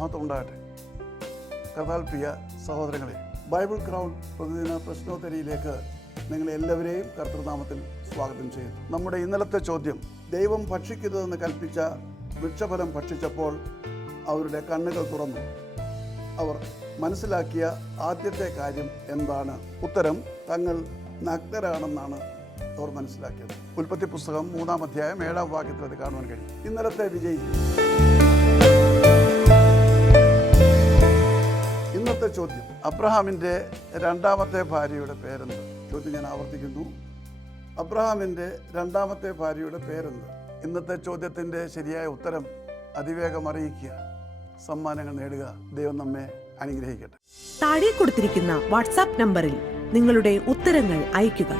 മഹത്വം ഉണ്ടാകട്ടെ. കർത്താവിൽ പ്രിയ സഹോദരങ്ങളെ, ബൈബിൾ ക്രൗൺ പ്രതിദിന പ്രശ്നോത്തരിയിലേക്ക് നിങ്ങളെല്ലാവരെയും കർത്തൃനാമത്തിൽ സ്വാഗതം ചെയ്യുന്നു. നമ്മുടെ ഇന്നലത്തെ ചോദ്യം, ദൈവം ഭക്ഷിക്കരുതെന്ന് കൽപ്പിച്ച വൃക്ഷഫലം ഭക്ഷിച്ചപ്പോൾ അവരുടെ കണ്ണുകൾ തുറന്നു. അവർ മനസ്സിലാക്കിയ ആദ്യത്തെ കാര്യം എന്താണ്? ഉത്തരം, തങ്ങൾ നഗ്നരാണെന്നാണ് അവർ മനസ്സിലാക്കിയത്. ഉൽപ്പത്തി പുസ്തകം 3-ാം അധ്യായം 7-ാം വാക്യത്തിൽ അത് കാണുവാൻ കഴിയും. ഇന്നലത്തെ വിജയി. ഇന്നത്തെ ചോദ്യം, അബ്രഹാമിൻ്റെ രണ്ടാമത്തെ ഭാര്യയുടെ പേരെന്ത്? ചോദ്യം ഞാൻ ആവർത്തിക്കുന്നു, അബ്രഹാമിൻ്റെ രണ്ടാമത്തെ ഭാര്യയുടെ പേരെന്ത്? ഇന്നത്തെ ചോദ്യത്തിൻ്റെ ശരിയായ ഉത്തരം അതിവേഗം അറിയിക്കുക, സമ്മാനങ്ങൾ നേടുക. ദൈവം നമ്മെ അനുഗ്രഹിക്കട്ടെ. താഴെ കൊടുത്തിരിക്കുന്ന വാട്സാപ്പ് നമ്പറിൽ നിങ്ങളുടെ ഉത്തരങ്ങൾ അയയ്ക്കുക.